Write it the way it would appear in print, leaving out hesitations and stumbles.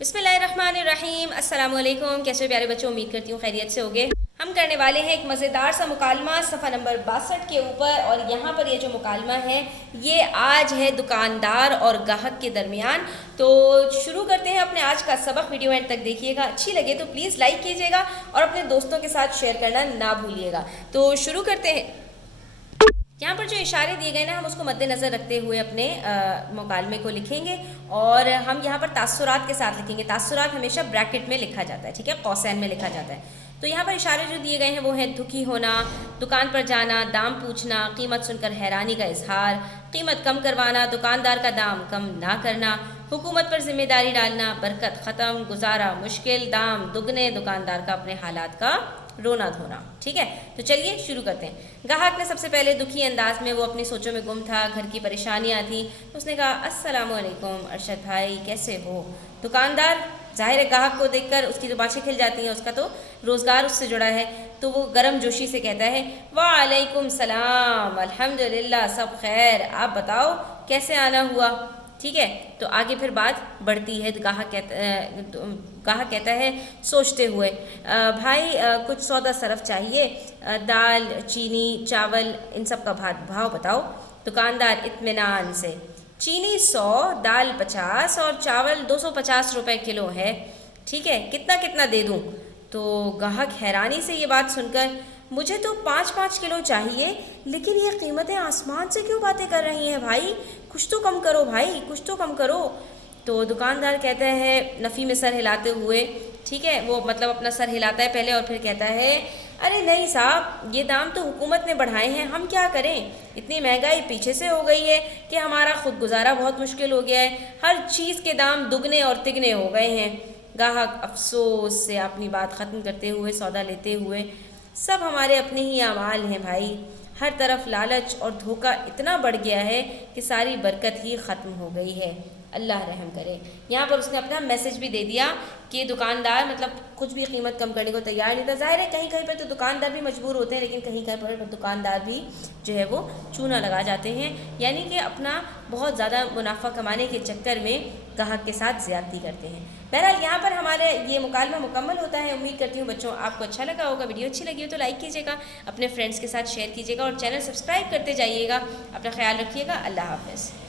बिस्मिल्लाहिर्रहमानिर्रहीम। अस्सलाम वालेकुम। कैसे प्यारे बच्चों, उम्मीद करती हूँ खैरियत से होगे। हम करने वाले हैं एक मज़ेदार सा मुकालमा सफ़ा नंबर 62 के ऊपर। और यहाँ पर ये जो मुकालमा है ये आज है दुकानदार और गाहक के दरमियान। तो शुरू करते हैं अपने आज का सबक। वीडियो एंड तक देखिएगा, अच्छी लगे तो प्लीज़ लाइक कीजिएगा और अपने दोस्तों के साथ शेयर करना ना भूलिएगा। तो शुरू करते हैं। यहाँ पर जो इशारे दिए गए ना, हम उसको मद्देनज़र रखते हुए अपने मुकालमे को लिखेंगे। और हम यहाँ पर तासुरात के साथ लिखेंगे। तासुरात हमेशा ब्रैकेट में लिखा जाता है, ठीक है, कौसैन में लिखा जाता है। तो यहाँ पर इशारे जो दिए गए हैं वो हैं दुखी होना, दुकान पर जाना, दाम पूछना, कीमत सुनकर हैरानी का इजहार, कीमत कम करवाना, दुकानदार का दाम कम ना करना, हुकूमत पर जिम्मेदारी डालना, बरकत ख़त्म, गुजारा मुश्किल, दाम दुगने, दुकानदार का अपने हालात का रोना धोना। ठीक है, तो चलिए शुरू करते हैं। गाहक ने सबसे पहले दुखी अंदाज में, वो अपनी सोचों में गुम था, घर की परेशानियां थी, तो उसने कहा अस्सलाम वालेकुम अरशद भाई, कैसे हो। दुकानदार ज़ाहिर है गाहक को देखकर उसकी तो बाँछें खिल जाती हैं, उसका तो रोज़गार उससे जुड़ा है, तो वो गर्म जोशी से कहता है वालेकुम सलाम, अल्हम्दुलिल्लाह सब खैर, आप बताओ कैसे आना हुआ। ठीक है, तो आगे फिर बात बढ़ती है। गाहक कहता है सोचते हुए भाई कुछ सौदा सरफ चाहिए, दाल चीनी चावल इन सब का भाव बताओ। दुकानदार इत्मीनान से, चीनी 100, दाल 50 और चावल 250 रुपए किलो है। ठीक है, कितना कितना दे दूँ। तो गाहक हैरानी से ये बात सुनकर, मुझे तो 5-5 किलो चाहिए, लेकिन ये कीमतें आसमान से क्यों बातें कर रही हैं भाई, कुछ तो कम करो भाई, कुछ तो कम करो। तो दुकानदार कहता है नफ़ी में सर हिलाते हुए, ठीक है, वो मतलब अपना सर हिलाता है पहले और फिर कहता है अरे नहीं साहब, ये दाम तो हुकूमत ने बढ़ाए हैं, हम क्या करें, इतनी महंगाई पीछे से हो गई है कि हमारा खुद गुजारा बहुत मुश्किल हो गया है, हर चीज़ के दाम दुगने और तिगने हो गए हैं। गाहक अफसोस से अपनी बात ख़त्म करते हुए, सौदा लेते हुए, सब हमारे अपने ही अमाल हैं भाई, हर तरफ लालच और धोखा इतना बढ़ गया है कि सारी बरकत ही ख़त्म हो गई है, अल्लाह रहम करे। यहाँ पर उसने अपना मैसेज भी दे दिया कि दुकानदार मतलब कुछ भी कीमत कम करने को तैयार नहीं था। ज़ाहिर है कहीं कहीं पर तो दुकानदार भी मजबूर होते हैं, लेकिन कहीं कहीं पर दुकानदार भी जो है वो चूना लगा जाते हैं, यानी कि अपना बहुत ज़्यादा मुनाफा कमाने के चक्कर में गाहक के साथ ज़्यादती करते हैं। बहरहाल यहाँ पर हमारे ये मुकालमा मुकम्मल होता है। उम्मीद करती हूँ बच्चों आपको अच्छा लगा होगा। वीडियो अच्छी लगी हो तो लाइक कीजिएगा, अपने फ्रेंड्स के साथ शेयर कीजिएगा और चैनल सब्सक्राइब करते जाइएगा। अपना ख्याल रखिएगा। अल्लाह हाफ़िज़।